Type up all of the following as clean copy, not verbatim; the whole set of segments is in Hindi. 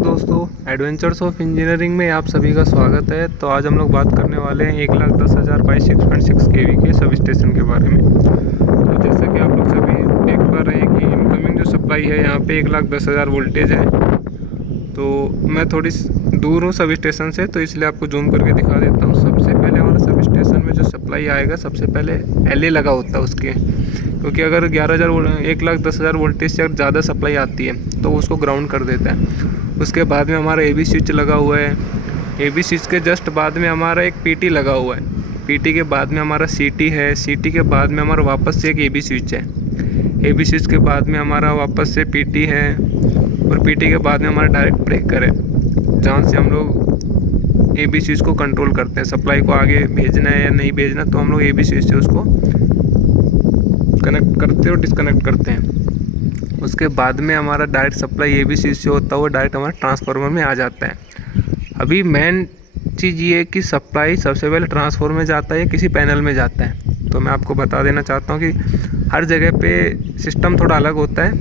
दोस्तों, एडवेंचर्स ऑफ इंजीनियरिंग में आप सभी का स्वागत है। तो आज हम लोग बात करने वाले हैं 1,10,000 बाई 6.6 kV के सब स्टेशन के बारे में। तो जैसा कि आप लोग सभी देख पा रहे हैं कि इनकमिंग जो सप्लाई है यहाँ पे 1,10,000 वोल्टेज है। तो मैं थोड़ी दूर हूँ सब स्टेशन से, तो इसलिए आपको जूम करके दिखा देता हूँ। सबसे पहले हमारा सब स्टेशन में जो सप्लाई आएगा, सबसे पहले LA लगा होता है उसके, क्योंकि अगर 1,10,000 वोल्टेज से अगर ज़्यादा सप्लाई आती है तो उसको ग्राउंड कर देता है। उसके बाद में हमारा AB स्विच लगा हुआ है। AB स्विच के जस्ट बाद में हमारा एक PT लगा हुआ है। PT के बाद में हमारा CT है। CT के बाद में हमारा वापस से एक AB स्विच है। AB स्विच के बाद में हमारा वापस से PT है, और PT के बाद में हमारा डायरेक्ट ब्रेकर है, जहाँ से हम लोग AB स्विच को कंट्रोल करते हैं। सप्लाई को आगे भेजना है या नहीं भेजना, तो हम लोग AB स्विच से उसको कनेक्ट करते हैं और डिस्कनेक्ट करते हैं। उसके बाद में हमारा डायरेक्ट सप्लाई AB स्विच से होता है, वो डायरेक्ट हमारे ट्रांसफार्मर में आ जाता है। अभी मेन चीज़ ये है कि सप्लाई सबसे पहले ट्रांसफार्मर में जाता है या किसी पैनल में जाता है। तो मैं आपको बता देना चाहता हूँ कि हर जगह पे सिस्टम थोड़ा अलग होता है,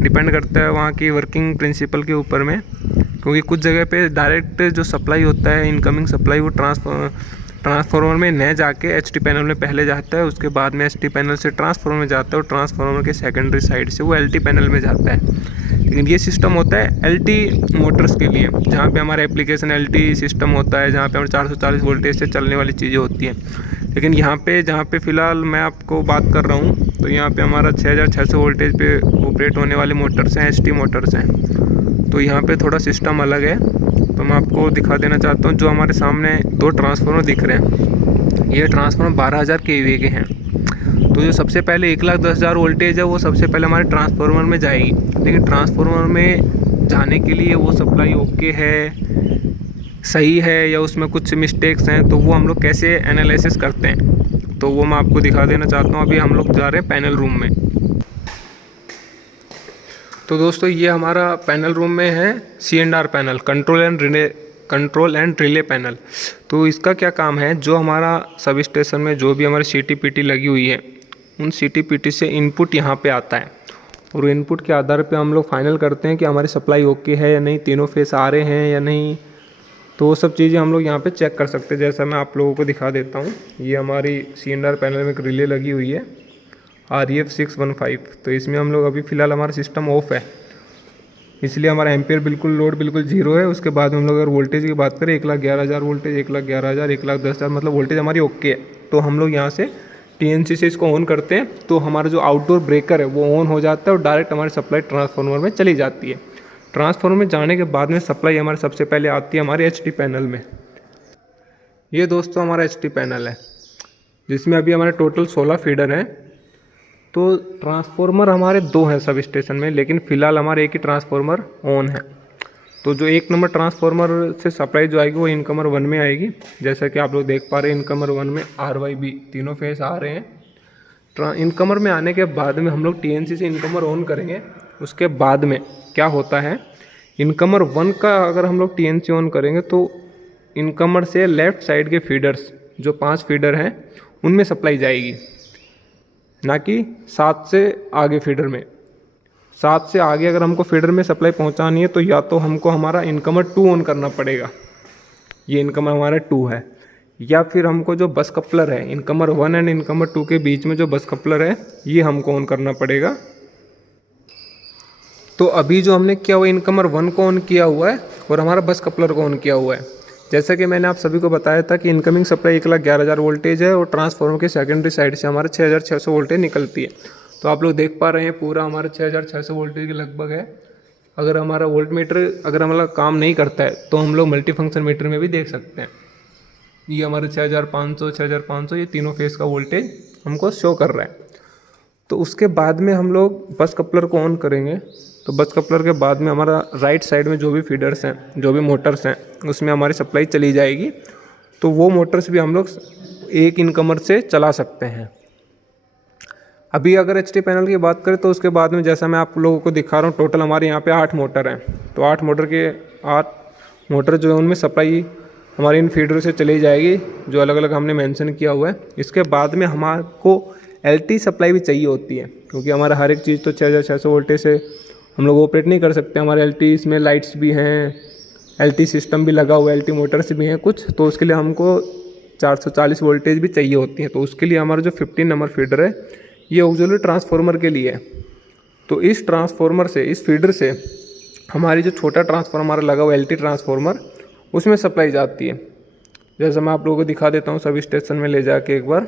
डिपेंड करता है वहाँ की वर्किंग प्रिंसिपल के ऊपर में। क्योंकि कुछ जगह पे डायरेक्ट जो सप्लाई होता है, इनकमिंग सप्लाई, वो ट्रांसफार्मर में न जाके HT पैनल में पहले जाता है। उसके बाद में HT पैनल से ट्रांसफार्मर में जाता है, और ट्रांसफार्मर के सेकेंडरी साइड से वो LT पैनल में जाता है। लेकिन ये सिस्टम होता है LT मोटर्स के लिए, जहाँ पे हमारा एप्लीकेशन LT सिस्टम होता है, जहाँ पे हमारे 440 वोल्टेज से चलने वाली चीज़ें होती हैं। लेकिन यहाँ पे जहाँ पे फ़िलहाल मैं आपको बात कर रहा हूँ, तो यहाँ पे हमारा 6,600 वोल्टेज पे ऑपरेट होने वाले मोटर्स हैं, HT मोटर्स हैं। तो यहाँ पे थोड़ा सिस्टम अलग है। तो मैं आपको दिखा देना चाहता हूँ, जो हमारे सामने दो ट्रांसफार्मर दिख रहे हैं, ये ट्रांसफार्मर 12,000 kVA के हैं। तो जो सबसे पहले 1,10,000 वोल्टेज है, वो सबसे पहले हमारे ट्रांसफार्मर में जाएगी। लेकिन ट्रांसफार्मर में जाने के लिए वो सप्लाई ओके है, सही है, या उसमें कुछ मिस्टेक्स हैं, तो वो हम लोग कैसे एनालिसिस करते हैं, तो वो मैं आपको दिखा देना चाहता हूँ। अभी हम लोग जा रहे हैं पैनल रूम में। तो दोस्तों, ये हमारा पैनल रूम में है C&R panel, control and relay panel. तो इसका क्या काम है, जो हमारा सब स्टेशन में जो भी हमारी CT PT लगी हुई है, उन CT PT से इनपुट यहाँ पे आता है, और इनपुट के आधार पे हम लोग फाइनल करते हैं कि हमारी सप्लाई ओके है या नहीं, तीनों फेस आ रहे हैं या नहीं। तो वो सब चीज़ें हम लोग यहाँ पे चेक कर सकते हैं। जैसा मैं आप लोगों को दिखा देता हूँ, ये हमारी C&R पैनल में एक रिले लगी हुई है REF 615। तो इसमें हम लोग अभी फ़िलहाल हमारा सिस्टम ऑफ है, इसलिए हमारा एम्पियर बिल्कुल लोड बिल्कुल जीरो है। उसके बाद में हम लोग अगर वोल्टेज की बात करें, 1,11,000 वोल्टेज, 1,11,000, 1,10,000, मतलब वोल्टेज हमारी ओके है। तो हम लोग यहाँ से TNC से इसको ऑन करते हैं, तो हमारा जो आउटडोर ब्रेकर है वो ऑन हो जाता है, और डायरेक्ट हमारी सप्लाई ट्रांसफार्मर में चली जाती है। ट्रांसफार्मर में जाने के बाद में सप्लाई हमारे सबसे पहले आती है हमारे HT पैनल में। ये दोस्तों हमारा HT पैनल है, जिसमें अभी हमारे टोटल 16 फीडर हैं। तो ट्रांसफार्मर हमारे 2 हैं सब स्टेशन में, लेकिन फ़िलहाल हमारे एक ही ट्रांसफार्मर ऑन है। तो जो 1 नंबर ट्रांसफार्मर से सप्लाई जो आएगी, वो इनकमर 1 में आएगी। जैसा कि आप लोग देख पा रहे हैं, इनकमर 1 में RYB तीनों फेस आ रहे हैं। इनकमर में आने के बाद में हम लोग TNC से इनकमर ऑन करेंगे। उसके बाद में क्या होता है, इनकमर 1 का अगर हम लोग TNC ऑन करेंगे, तो इनकमर से लेफ़्ट साइड के फीडर्स, जो 5 फीडर हैं, उनमें सप्लाई जाएगी, ना कि 7 से आगे फीडर में। 7 से आगे अगर हमको फीडर में सप्लाई पहुंचानी है, तो या तो हमको हमारा इनकमर 2 ऑन करना पड़ेगा, ये इनकमर हमारा 2 है, या फिर हमको जो बस कपलर है, इनकमर 1 एंड इनकमर 2 के बीच में जो बस कपलर है, ये हमको ऑन करना पड़ेगा। तो अभी जो हमने किया, वो इनकमर 1 को ऑन किया हुआ है, और हमारा बस कपलर को ऑन किया हुआ है। जैसा कि मैंने आप सभी को बताया था कि इनकमिंग सप्लाई 1,11,000 वोल्टेज है, और ट्रांसफार्मर के सेकेंडरी साइड से हमारे 6,600 वोल्टेज निकलती है। तो आप लोग देख पा रहे हैं, पूरा हमारा 6,600 वोल्टेज के लगभग है। अगर हमारा वोल्ट मीटर अगर हमारा काम नहीं करता है, तो हम लोग मल्टी फंक्शन मीटर में भी देख सकते हैं। ये हमारे 6,500 ये तीनों फेस का वोल्टेज हमको शो कर रहा है। तो उसके बाद में हम लोग बस कपलर को ऑन करेंगे। तो बस कपलर के बाद में हमारा राइट साइड में जो भी फीडर्स हैं, जो भी मोटर्स हैं, उसमें हमारी सप्लाई चली जाएगी। तो वो मोटर्स भी हम लोग एक इनकमर से चला सकते हैं। अभी अगर HT पैनल की बात करें, तो उसके बाद में जैसा मैं आप लोगों को दिखा रहा हूँ, टोटल हमारे यहाँ पे 8 मोटर हैं। तो 8 मोटर जो है, उनमें सप्लाई हमारी इन फीडर से चली जाएगी, जो अलग अलग हमने मेंशन किया हुआ है। इसके बाद में हमारे को LT सप्लाई भी चाहिए होती है, क्योंकि हमारा हर एक चीज़ तो 6,600 वोल्टेज से हम लोग ऑपरेट नहीं कर सकते। हमारे एलटी इसमें लाइट्स भी हैं, एलटी सिस्टम भी लगा हुआ है, एलटी मोटर्स भी हैं कुछ, तो उसके लिए हमको 440 वोल्टेज भी चाहिए होती है। तो उसके लिए हमारा जो 15 नंबर फीडर है ये ऑक्सिलरी ट्रांसफार्मर के लिए है। तो इस ट्रांसफार्मर से, इस फीडर से हमारी जो छोटा ट्रांसफार्मर लगा हुआ एलटी ट्रांसफार्मर, उसमें सप्लाई जाती है। जैसे मैं आप लोगों को दिखा देता हूँ सब स्टेशन में ले जाके एक बार।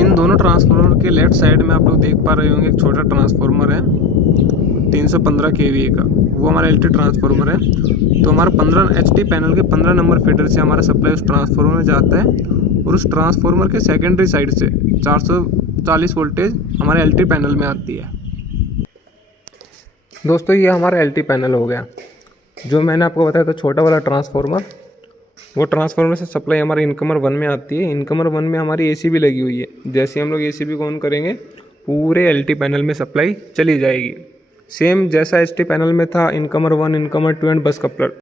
इन दोनों ट्रांसफार्मर के लेफ्ट साइड में आप लोग देख पा रहे होंगे एक छोटा ट्रांसफार्मर है 315 kVA का, वो हमारा एलटी ट्रांसफार्मर है। तो हमारा 15 एचटी पैनल के 15 नंबर फीडर से हमारा सप्लाई उस ट्रांसफार्मर में जाता है और उस ट्रांसफार्मर के सेकेंडरी साइड से 440 वोल्टेज हमारे एलटी पैनल में आती है। दोस्तों ये हमारा एलटी पैनल हो गया। जो मैंने आपको बताया था छोटा वाला ट्रांसफार्मर, वो ट्रांसफार्मर से सप्लाई हमारे इनकमर 1 में आती है। इनकमर 1 में हमारी एसी भी लगी हुई है। जैसे हम लोग एसी भी ऑन करेंगे पूरे एलटी पैनल में सप्लाई चली जाएगी। सेम जैसा एचटी पैनल में था इनकमर 1, इनकमर 2 एंड बस कपलर,